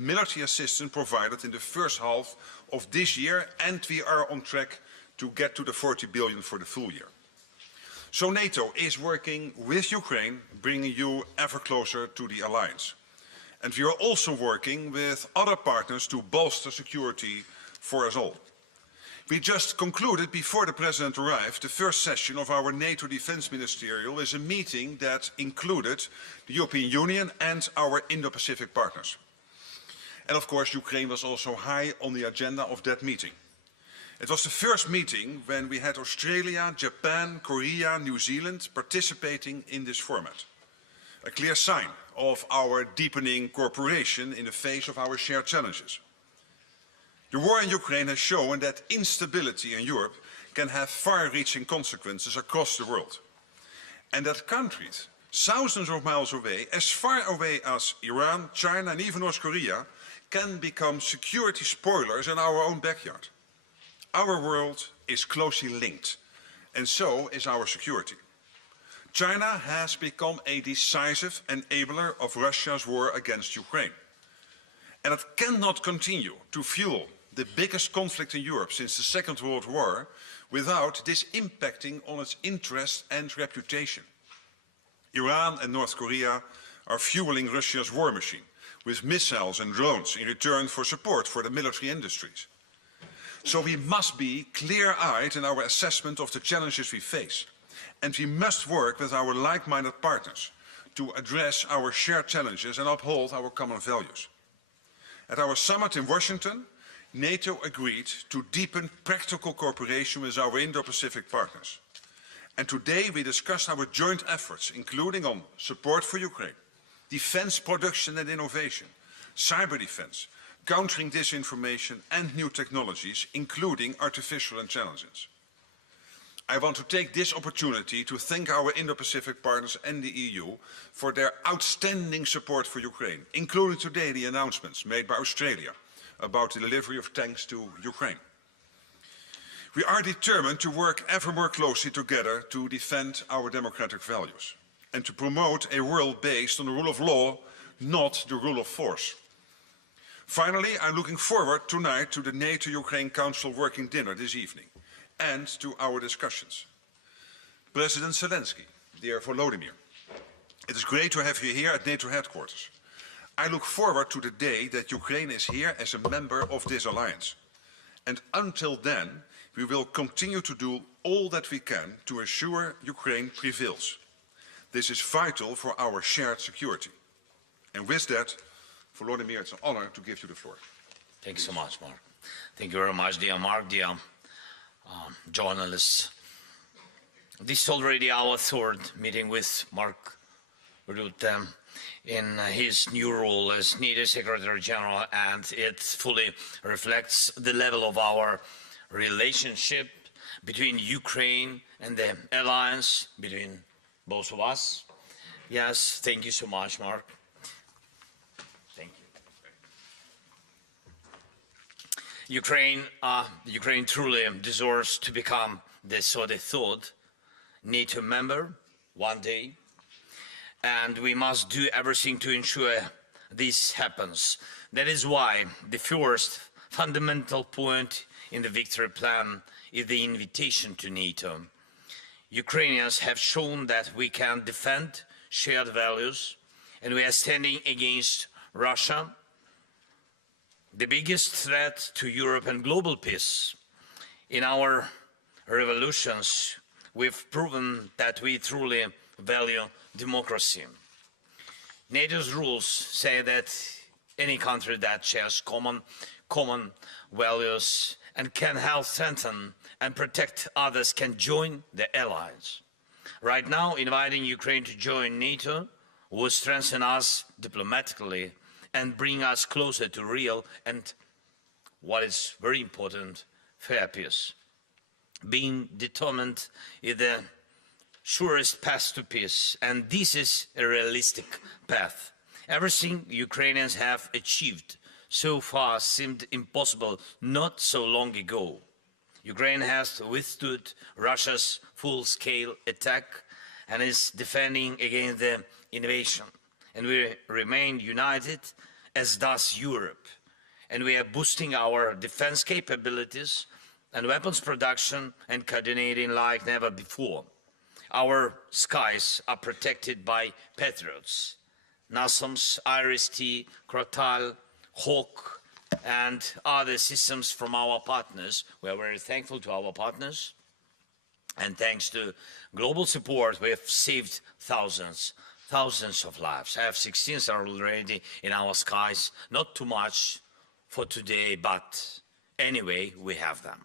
military assistance provided in the first half of this year, and we are on track to get to the 40 billion for the full year. So NATO is working with Ukraine, bringing you ever closer to the alliance. And we are also working with other partners to bolster security for us all. We just concluded, before the President arrived, the first session of our NATO Defence Ministerial is a meeting that included the European Union and our Indo-Pacific partners. And of course, Ukraine was also high on the agenda of that meeting. It was the first meeting when we had Australia, Japan, Korea, New Zealand participating in this format. A clear sign of our deepening cooperation in the face of our shared challenges. The war in Ukraine has shown that instability in Europe can have far-reaching consequences across the world. And that countries thousands of miles away, as far away as Iran, China and even North Korea, can become security spoilers in our own backyard. Our world is closely linked, and so is our security. China has become a decisive enabler of Russia's war against Ukraine. And it cannot continue to fuel the biggest conflict in Europe since the Second World War without this impacting on its interests and reputation. Iran and North Korea are fueling Russia's war machine with missiles and drones in return for support for the military industries. So we must be clear-eyed in our assessment of the challenges we face. And we must work with our like-minded partners to address our shared challenges and uphold our common values. At our summit in Washington, NATO agreed to deepen practical cooperation with our Indo-Pacific partners. And today we discussed our joint efforts, including on support for Ukraine, defense production and innovation, cyber defense, countering disinformation and new technologies, including artificial intelligence. I want to take this opportunity to thank our Indo-Pacific partners and the EU for their outstanding support for Ukraine, including today the announcements made by Australia about the delivery of tanks to Ukraine. We are determined to work ever more closely together to defend our democratic values and to promote a world based on the rule of law, not the rule of force. Finally, I'm looking forward tonight to the NATO-Ukraine Council working dinner this evening and to our discussions. President Zelensky, dear Volodímir, it is great to have you here at NATO headquarters. I look forward to the day that Ukraine is here as a member of this alliance. And until then, we will continue to do all that we can to ensure Ukraine prevails. This is vital for our shared security. And with that, Volodímir, it's an honor to give you the floor. Thanks so much, Mark. Thank you very much, dear Mark, dear journalists. This is already our third meeting with Mark Rutte in his new role as NATO Secretary General, and it fully reflects the level of our relationship between Ukraine and the alliance, between both of us. Yes, thank you so much, Mark. Thank you. Ukraine truly deserves to become the third NATO member one day, and we must do everything to ensure this happens. That is why the first fundamental point in the victory plan is the invitation to NATO. Ukrainians have shown that we can defend shared values, and we are standing against Russia, the biggest threat to Europe and global peace. In our revolutions, we've proven that we truly value democracy. NATO's rules say that any country that shares common values and can help strengthen and protect others can join the alliance. Right now, inviting Ukraine to join NATO will strengthen us diplomatically and bring us closer to real and, what is very important, fair peace. Being determined is the surest path to peace, and this is a realistic path. Everything Ukrainians have achieved so far seemed impossible not so long ago. Ukraine has withstood Russia's full-scale attack and is defending against the invasion. And we remain united as does Europe. And we are boosting our defense capabilities and weapons production and coordinating like never before. Our skies are protected by Patriots, NASAMS, IRIS-T, Crotale, Hawk, and other systems from our partners. We are very thankful to our partners. And thanks to global support, we have saved thousands of lives. F-16s are already in our skies, not too much for today, but anyway, we have them.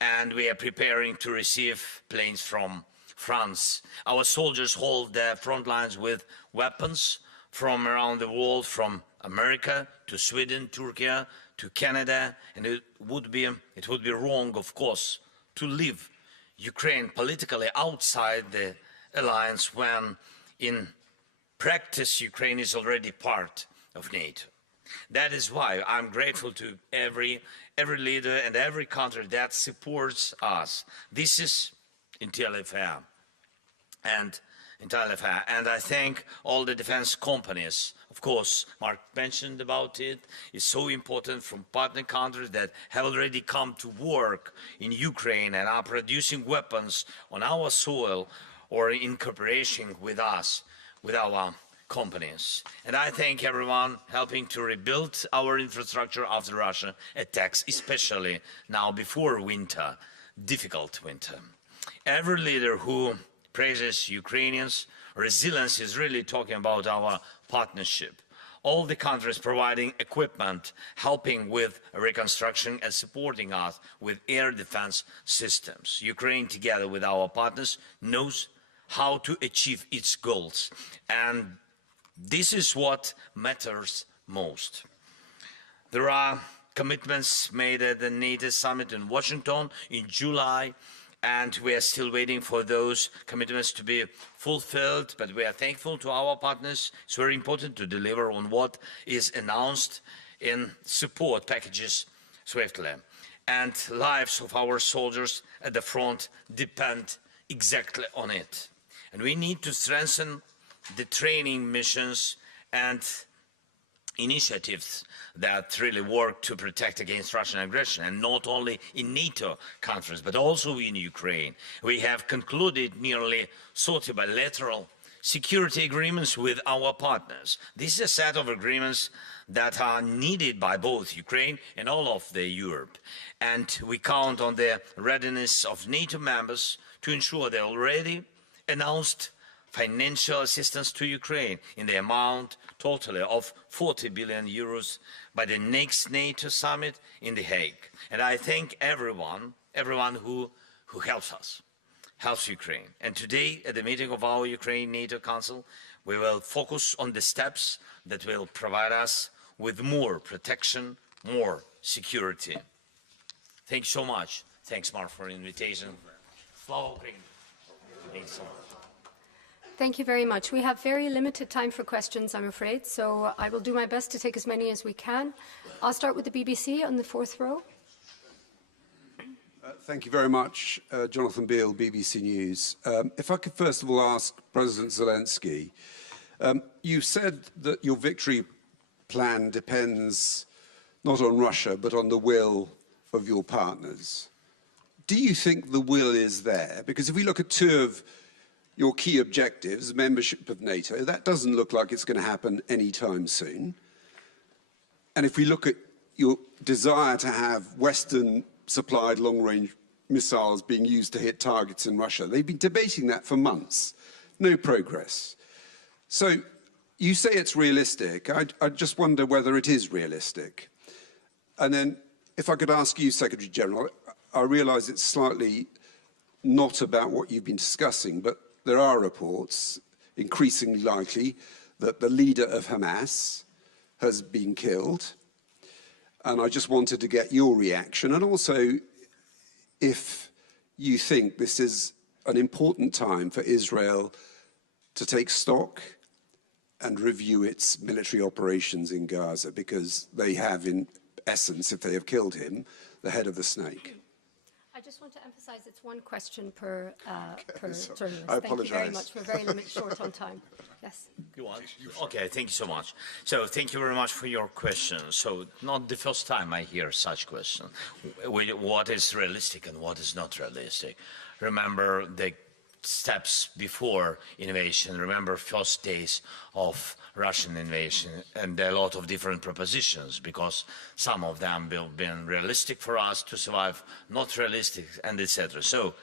And we are preparing to receive planes from France. Our soldiers hold the front lines with weapons from around the world, from America to Sweden, Turkey, to Canada, and it would be wrong, of course, to leave Ukraine politically outside the alliance when in practice Ukraine is already part of NATO. That is why I'm grateful to every leader and every country that supports us. This is entirely fair. And I thank all the defense companies. Of course, Mark mentioned about it. It's so important from partner countries that have already come to work in Ukraine and are producing weapons on our soil or in cooperation with us, with our companies. And I thank everyone helping to rebuild our infrastructure after Russia attacks, especially now before winter, difficult winter. Every leader who praises Ukrainians' resilience is really talking about our partnership. All the countries providing equipment, helping with reconstruction and supporting us with air defense systems. Ukraine, together with our partners, knows how to achieve its goals. And this is what matters most. There are commitments made at the NATO summit in Washington in July, and we are still waiting for those commitments to be fulfilled, but we are thankful to our partners. It's very important to deliver on what is announced in support packages swiftly. And lives of our soldiers at the front depend exactly on it. And we need to strengthen the training missions and initiatives that really work to protect against Russian aggression, and not only in NATO countries, but also in Ukraine. We have concluded nearly 30 bilateral security agreements with our partners. This is a set of agreements that are needed by both Ukraine and all of Europe. And we count on the readiness of NATO members to ensure the already announced financial assistance to Ukraine in the amount totally of 40 billion euros by the next NATO summit in The Hague. And I thank everyone who helps us, helps Ukraine. And today, at the meeting of our Ukraine NATO Council, we will focus on the steps that will provide us with more protection, more security. Thank you so much. Thanks, Mark, for the invitation. Slava Ukraini. Thank you so much. Thank you very much. We have very limited time for questions, I'm afraid, so I will do my best to take as many as we can. I'll start with the BBC on the fourth row. Thank you very much, Jonathan Beale, BBC News. If I could first of all ask President Zelensky, you said that your victory plan depends not on Russia, but on the will of your partners. Do you think the will is there? Because if we look at two of your key objectives, membership of NATO, that doesn't look like it's going to happen anytime soon. And if we look at your desire to have Western-supplied long-range missiles being used to hit targets in Russia, they've been debating that for months. No progress. So you say it's realistic. I just wonder whether it is realistic. And then if I could ask you, Secretary General, I realize it's slightly not about what you've been discussing, but there are reports, increasingly likely, that the leader of Hamas has been killed. And I just wanted to get your reaction. And also, if you think this is an important time for Israel to take stock and review its military operations in Gaza, because they have, in essence, if they have killed him, the head of the snake. I just want to emphasize it's one question per journalist. I Thank you very apologize. much. We're very short on time. Yes. You want? Okay, thank you so much. So thank you very much for your question. So not the first time I hear such question. What is realistic and what is not realistic? Remember the steps before invasion. Remember first days of Russian invasion and a lot of different propositions, because some of them have been realistic for us to survive, not realistic, and etc. So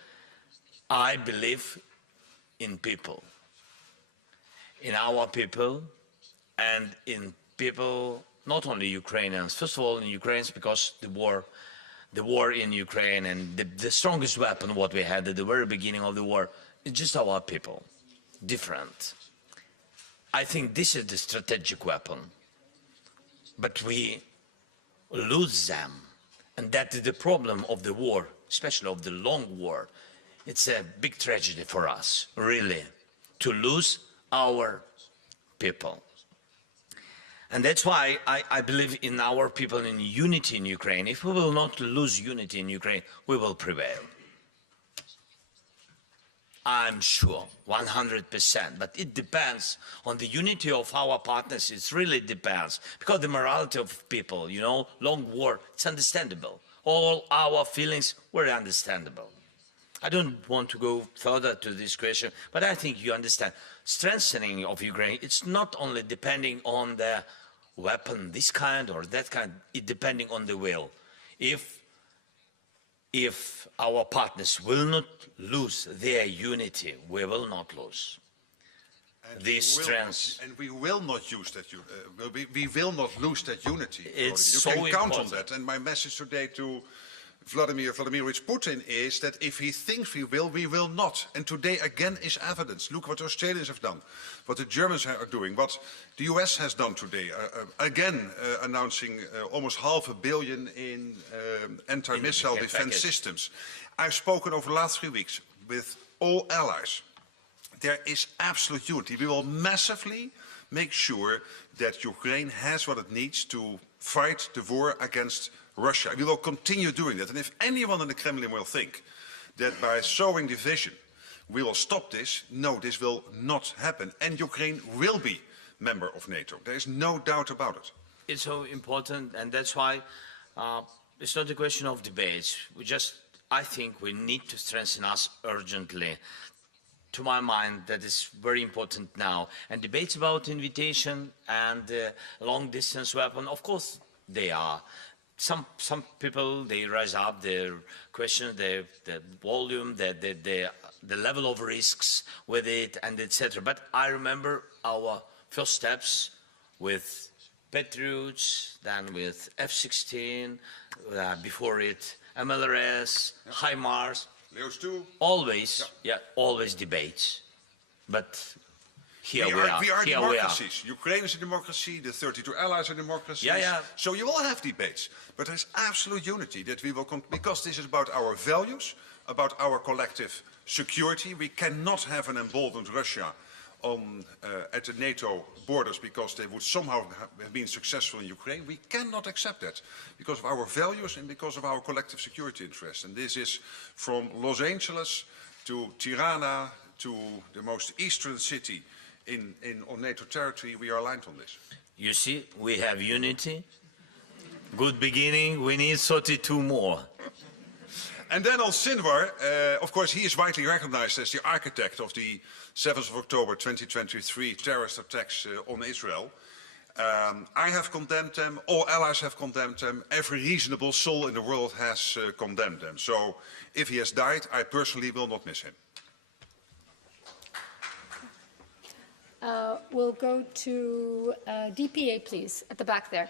I believe in people, in our people, and in people, not only Ukrainians, first of all in Ukrainians, because the war in Ukraine and the strongest weapon what we had at the very beginning of the war is just our people, different. I think this is the strategic weapon, but we lose them, and that is the problem of the war, especially of the long war. It's a big tragedy for us, really, to lose our people. And that's why I believe in our people, in unity in Ukraine. If we will not lose unity in Ukraine, we will prevail. I'm sure, 100%, but it depends on the unity of our partners. It really depends, because the morality of people, you know, long war, it's understandable. All our feelings were understandable. I don't want to go further to this question, but I think you understand. Strengthening of Ukraine, it's not only depending on the weapon, this kind or that kind, it's depending on the will. If our partners will not lose their unity, we will not lose. And This strength. and we will not use that. We will not lose that unity. It's you so can count on important. that. And my message today to Vladimirovich Putin is that if he thinks we will not. And today again is evidence. Look what the Australians have done, what the Germans are doing, what the US has done today. Again, announcing almost $500 million in anti-missile defense systems. I've spoken over the last 3 weeks with all allies. There is absolute unity. We will massively make sure that Ukraine has what it needs to fight the war against Russia. We will continue doing that. And if anyone in the Kremlin will think that by sowing division we will stop this, no, this will not happen. And Ukraine will be member of NATO. There is no doubt about it. It's so important, and that's why it's not a question of debates. I think we need to strengthen us urgently. To my mind, that is very important now. And debates about invitation and long-distance weapon, of course, they are. Some people, they rise up their question, the volume, the level of risks with it, and etc. But I remember our first steps with Patriots, then with F-16, before it, MLRS, HIMARS. Leos 2. Always, always debates. But here we are. We are democracies. Ukraine is a democracy, the 32 allies are democracies. So you will have debates. But there's absolute unity that we will, because this is about our values, about our collective security. We cannot have an emboldened Russia at the NATO borders because they would somehow have been successful in Ukraine. We cannot accept that because of our values and because of our collective security interests. And this is from Los Angeles to Tirana to the most eastern city on NATO territory. We are aligned on this. You see, we have unity. Good beginning. We need 32 more. And then on Sinwar, of course, he is widely recognized as the architect of the 7th of October 2023 terrorist attacks on Israel. I have condemned them, all allies have condemned them, every reasonable soul in the world has condemned them. So if he has died, I personally will not miss him. We'll go to DPA, please, at the back there.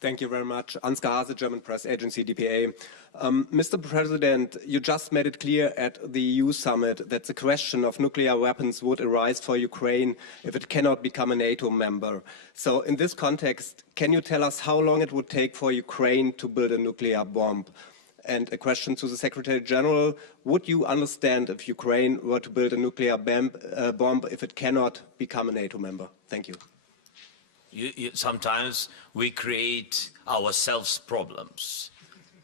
Thank you very much. Ansgar Hase, German press agency, DPA. Mr. President, you just made it clear at the EU summit that the question of nuclear weapons would arise for Ukraine if it cannot become a NATO member. So in this context, can you tell us how long it would take for Ukraine to build a nuclear bomb? And a question to the Secretary General, would you understand if Ukraine were to build a nuclear bomb if it cannot become a NATO member? Thank you. Sometimes we create ourselves problems.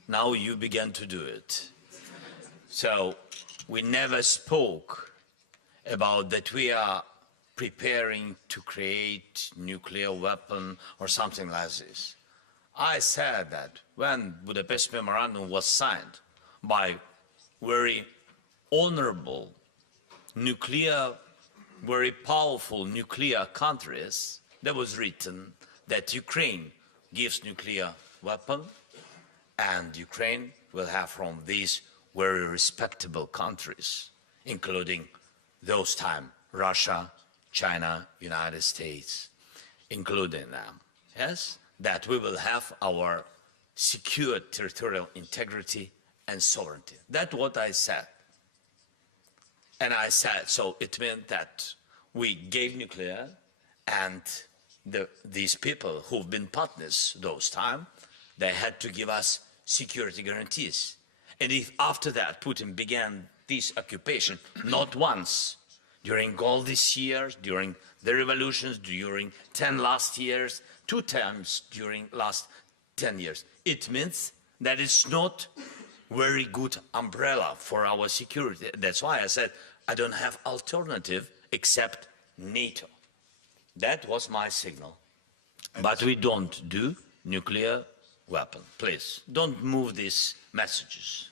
Now you began to do it. So we never spoke about that we are preparing to create nuclear weapon or something like this. I said that when Budapest Memorandum was signed by very honorable very powerful nuclear countries, there was written that Ukraine gives nuclear weapon and Ukraine will have from these very respectable countries, including those time Russia, China, United States, including them, yes, that we will have our secure territorial integrity and sovereignty. That's what I said. And I said, so it meant that we gave nuclear and these people who've been partners those time, they had to give us security guarantees. And if after that Putin began this occupation, not once, during all these years, during the revolutions, during 10 last years, 2 times during last 10 years, it means that it's not very good umbrella for our security. That's why I said I don't have alternative except NATO. That was my signal. But we don't do nuclear weapon. Please, don't move these messages.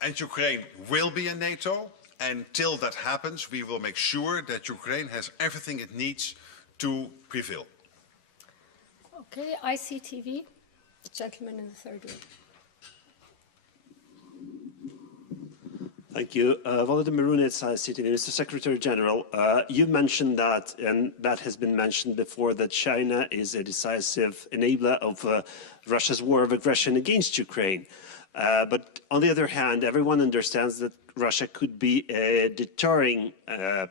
And Ukraine will be in NATO. And till that happens, we will make sure that Ukraine has everything it needs to prevail. Okay, ICTV, the gentleman in the third row. Thank you. Volodímir Zelenski, Mr. Secretary General, you mentioned that, and that has been mentioned before, that China is a decisive enabler of Russia's war of aggression against Ukraine. But on the other hand, everyone understands that Russia could be a deterring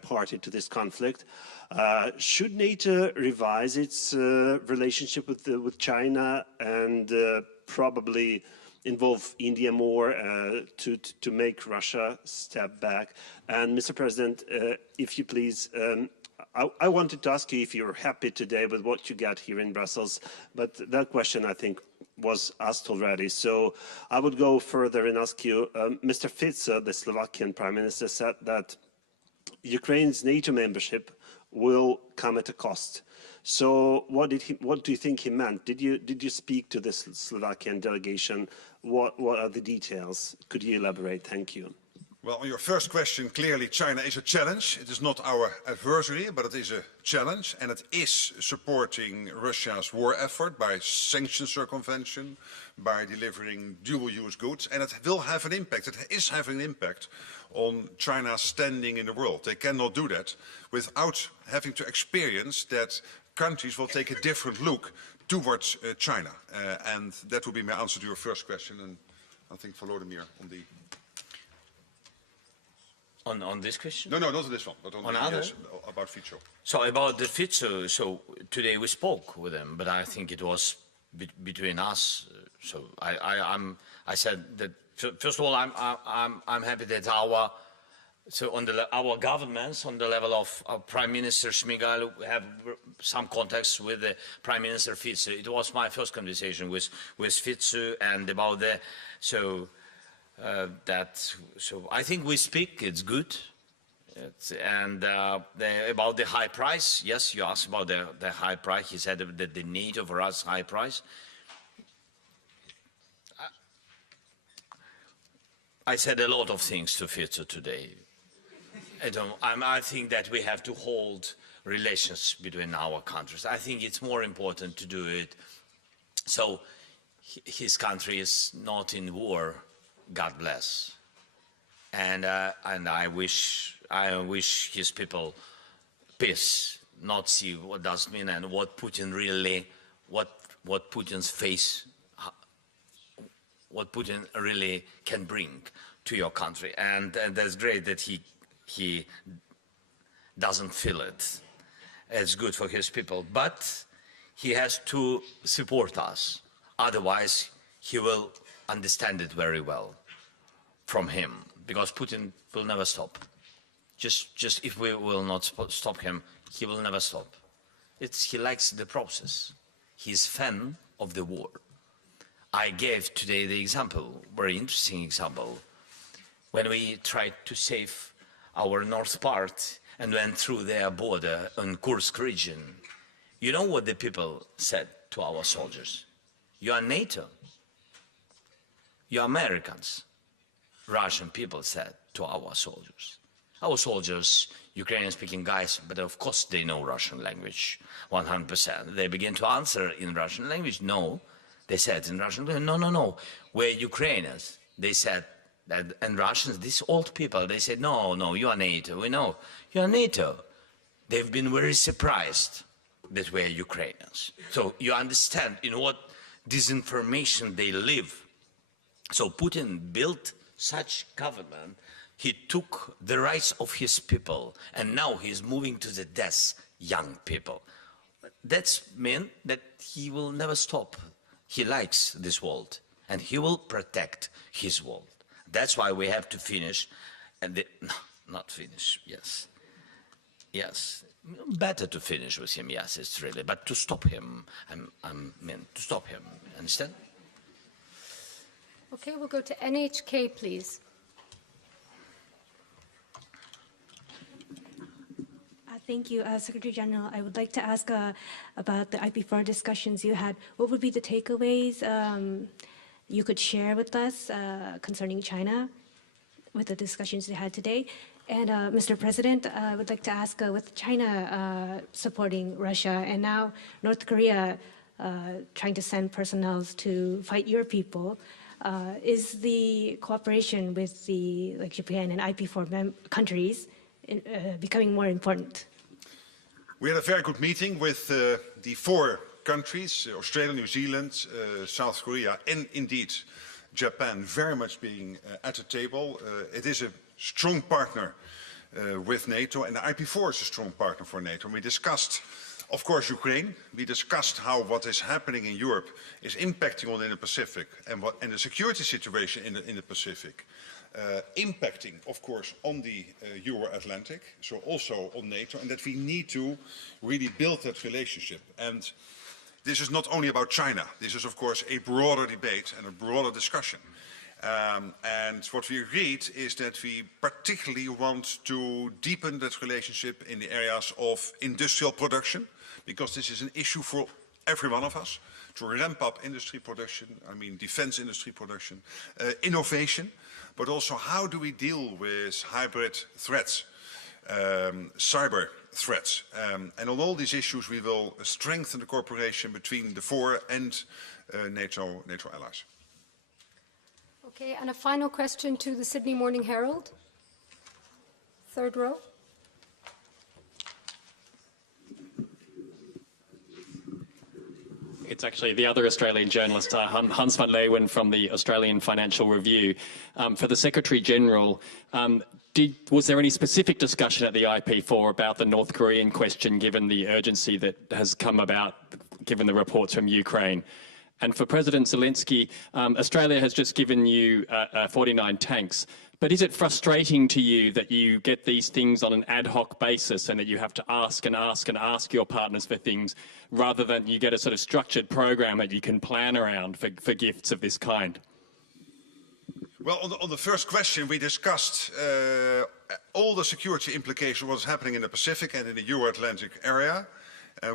party to this conflict. Should NATO revise its relationship with China and probably involve India more to make Russia step back? And Mr. President, if you please, I wanted to ask you if you're happy today with what you got here in Brussels, but that question I think was asked already. So I would go further and ask you, Mr. Fico, the Slovakian Prime Minister, said that Ukraine's NATO membership will come at a cost. So what do you think he meant? Did you speak to this Slovakian delegation? What are the details? Could you elaborate? Thank you. Well, on your first question, clearly China is a challenge. It is not our adversary, but it is a challenge, and it is supporting Russia's war effort by sanction circumvention, by delivering dual-use goods, and it will have an impact. It is having an impact on China's standing in the world. They cannot do that without having to experience that countries will take a different look towards China. And that would be my answer to your first question, and I think Volodímir on the... On this question? No, not on this one, but on the, other? yes, about Fico. So about the Fico, so today we spoke with him, but I think it was between us. So I said that first of all, I'm happy that our governments on the level of Prime Minister Shmyhal have some contacts with the Prime Minister Fico. It was my first conversation with Fico and about the so I think we speak. It's good. And about the high price, yes, you asked about the high price. He said that the need of us high price. I said a lot of things to Fico today. I think that we have to hold relations between our countries. I think it's more important to do it. So his country is not in war. God bless. And I wish his people peace, not see what does mean and what Putin really, what Putin's face, what Putin really can bring to your country. And that's great that he doesn't feel it. It's good for his people, but he has to support us. Otherwise, he will understand it very well from him, because Putin will never stop. Just if we will not stop him, he will never stop. He likes the process. He's fan of the war. I gave today the example, very interesting example, when we tried to save our north part and went through their border in Kursk region. You know what the people said to our soldiers? You are NATO. You are Americans. Russian people said to our soldiers. Our soldiers, Ukrainian-speaking guys, but of course they know Russian language, 100%. They begin to answer in Russian language, no. They said in Russian, no, we're Ukrainians. They said, that, and Russians, these old people, they said, no, you are NATO, we know. You are NATO. They've been very surprised that we're Ukrainians. So you understand in what disinformation they live. So Putin built such government, he took the rights of his people, and now he's moving to the death young people. That's mean that he will never stop. He likes this world, and he will protect his world. That's why we have to finish, and not finish, yes, better to finish with him, yes, it's really, but to stop him, I mean, to stop him, understand? Okay, we'll go to NHK, please. Thank you, Secretary General. I would like to ask about the IP4 discussions you had. What would be the takeaways you could share with us concerning China with the discussions you had today? And Mr. President, I would like to ask with China supporting Russia and now North Korea trying to send personnel to fight your people, is the cooperation with the Japan and IP4 countries becoming more important? We had a very good meeting with the 4 countries, Australia, New Zealand, South Korea, and indeed Japan, very much being at the table. It is a strong partner with NATO, and the IP4 is a strong partner for NATO. And we discussed, of course, Ukraine. We discussed how what is happening in Europe is impacting on the Indo-Pacific and the security situation in the Pacific. Impacting, of course, on the Euro-Atlantic, so also on NATO, and that we need to really build that relationship. And this is not only about China. This is, of course, a broader debate and a broader discussion. And what we agreed is that we particularly want to deepen that relationship in the areas of industrial production, because this is an issue for every one of us, to ramp up industry production, I mean defense industry production, innovation, but also how do we deal with hybrid threats, cyber threats. And on all these issues we will strengthen the cooperation between the 4 and NATO allies. Okay, and a final question to the Sydney Morning Herald. 3rd row. It's actually the other Australian journalist, Hans van Leeuwen from the Australian Financial Review. For the Secretary-General, was there any specific discussion at the IP4 about the North Korean question, given the urgency that has come about, given the reports from Ukraine? And for President Zelensky, Australia has just given you 49 tanks. But is it frustrating to you that you get these things on an ad hoc basis and that you have to ask and ask and ask your partners for things rather than you get a sort of structured program that you can plan around for gifts of this kind? Well, on the first question, we discussed all the security implications of what's happening in the Pacific and in the Euro-Atlantic area,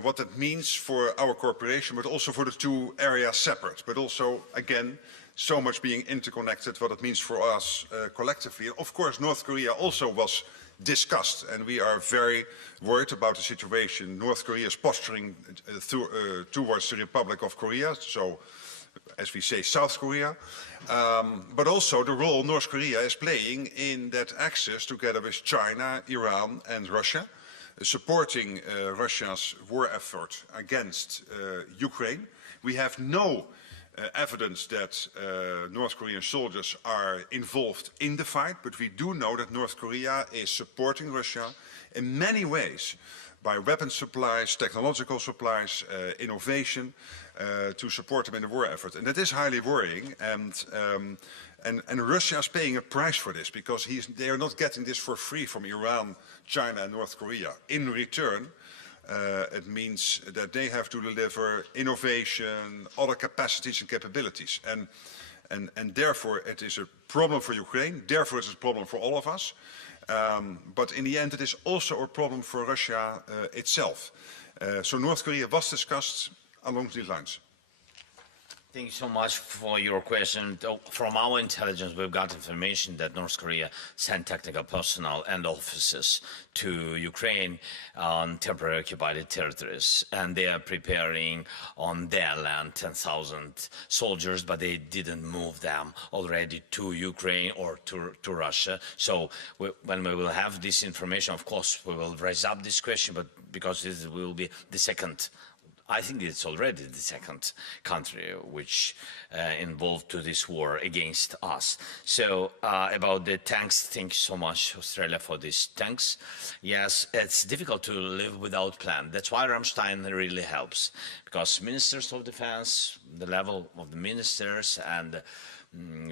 what that means for our cooperation, but also for the 2 areas separate, but also, again, so much being interconnected, what it means for us collectively. And of course, North Korea also was discussed, and we are very worried about the situation North Korea is posturing towards the Republic of Korea, so as we say, South Korea, but also the role North Korea is playing in that axis together with China, Iran and Russia, supporting Russia's war effort against Ukraine. We have no evidence that North Korean soldiers are involved in the fight, but we do know that North Korea is supporting Russia in many ways by weapon supplies, technological supplies, innovation, to support them in the war effort. And that is highly worrying, and Russia is paying a price for this, because they are not getting this for free from Iran, China and North Korea. In return, It means that they have to deliver innovation, other capacities and capabilities. And therefore it is a problem for Ukraine, therefore it is a problem for all of us. But in the end it is also a problem for Russia itself. So North Korea was discussed along these lines. Thank you so much for your question. From our intelligence, we've got information that North Korea sent technical personnel and officers to Ukraine on temporarily occupied territories, and they are preparing on their land 10,000 soldiers, but they didn't move them already to Ukraine or to Russia. So when we will have this information, of course, we will raise up this question, but because this will be the second, I think it's already the second country which involved to this war against us. So about the tanks, thank you so much, Australia, for these tanks. Yes, it's difficult to live without plan. That's why Ramstein really helps, because ministers of defense, the level of the ministers, and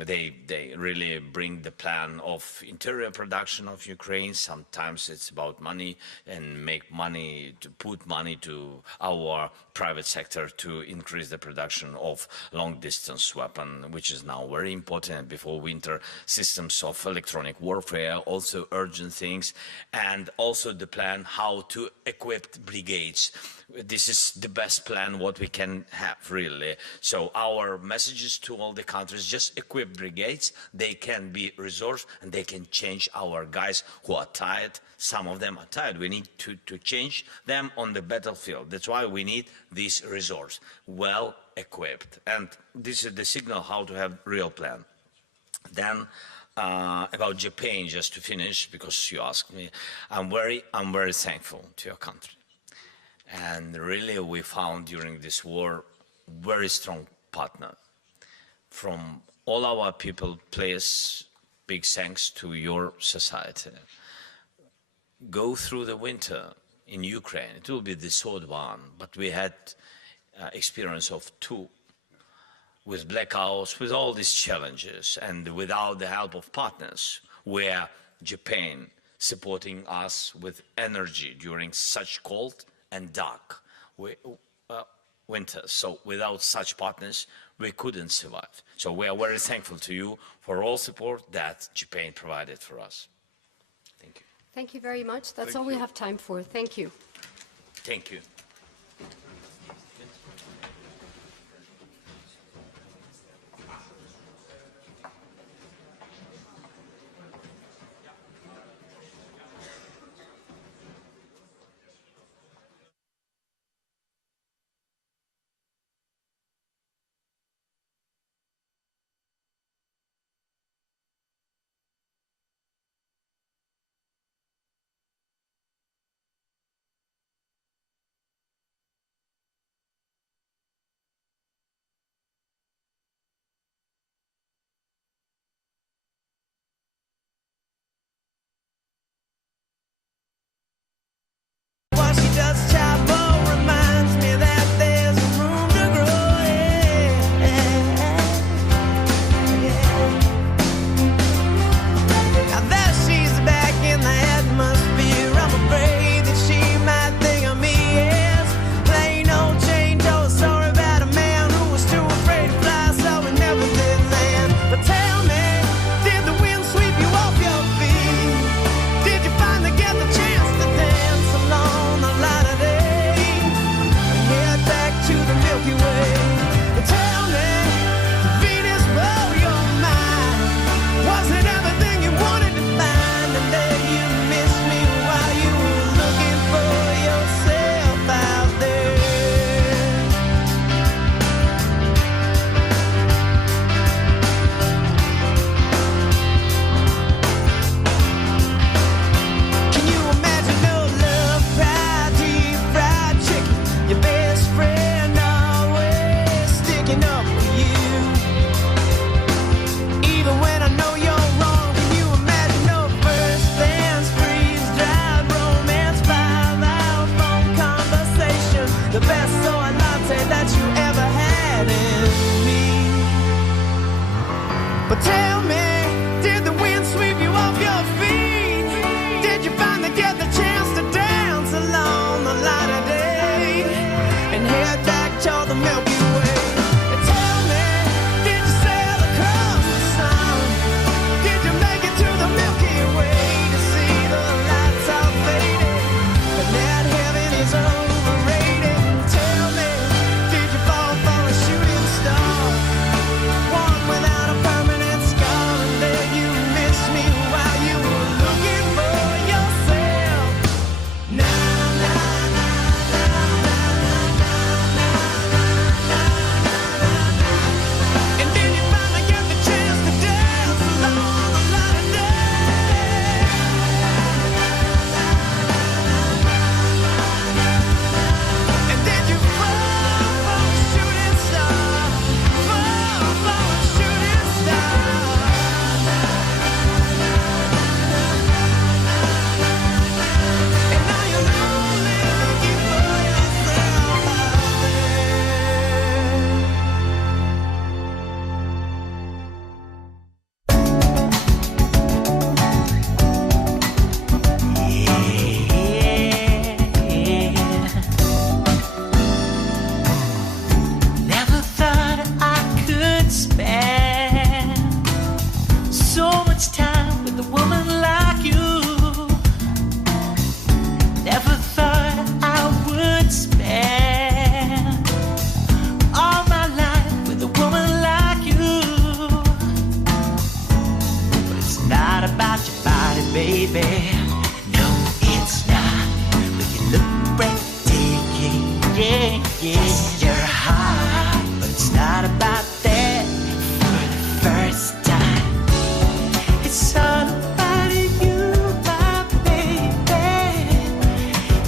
they really bring the plan of interior production of Ukraine. Sometimes it's about money and make money, to put money to our private sector to increase the production of long distance weapon, which is now very important before winter, systems of electronic warfare, also urgent things, and also the plan how to equip brigades. This is the best plan what we can have, really. So our messages to all the countries, just equip brigades, they can be resourced and they can change our guys who are tired. Some of them are tired. We need to change them on the battlefield. That's why we need this resource, well equipped. And this is the signal how to have real plan. Then about Japan, just to finish, because you asked me, I'm very thankful to your country. And really we found during this war very strong partner. From all our people, please, big thanks to your society. Go through the winter in Ukraine. It will be the third one, but we had experience of two, with blackouts, with all these challenges, and without the help of partners, where Japan supporting us with energy during such cold and dark winters. So without such partners, we couldn't survive. So we are very thankful to you for all support that Japan provided for us. Thank you. Thank you very much. That's all we have time for. Thank you. Thank you.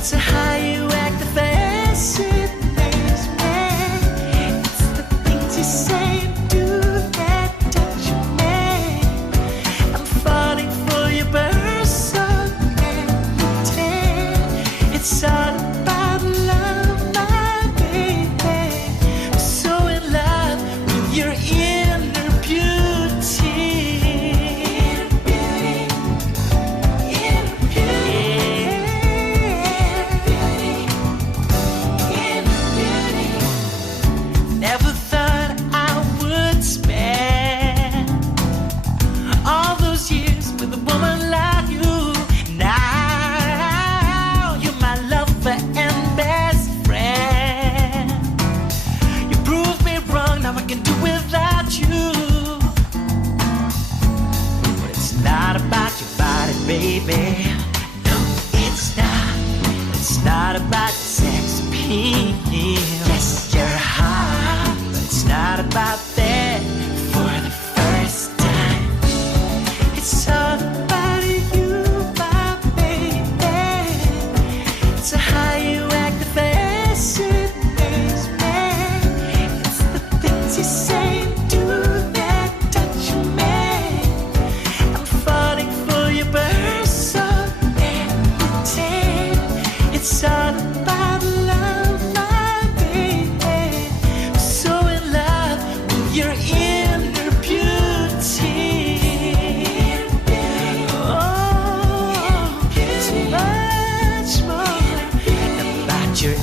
It's how you act, the fascinates me. It's the things you say and do that touch me. I'm falling for your personality. It's all about love, my baby. I'm so in love with your inner beauty. Inner beauty. Never thought I would spend all those years with a woman like you. Now you're my lover and best friend. You proved me wrong, now I can do without you. But it's not about your body, baby. No, it's not. It's not about sex appeal. Yes, you're hot, but it's not about that for the first time. It's all about you, my baby. It's how you act, the fascinates me. It's the things you say and do that touch me. I'm falling for your personality. It's all about love, my baby. I'm so in love with your inner beauty. Oh, it's much more about your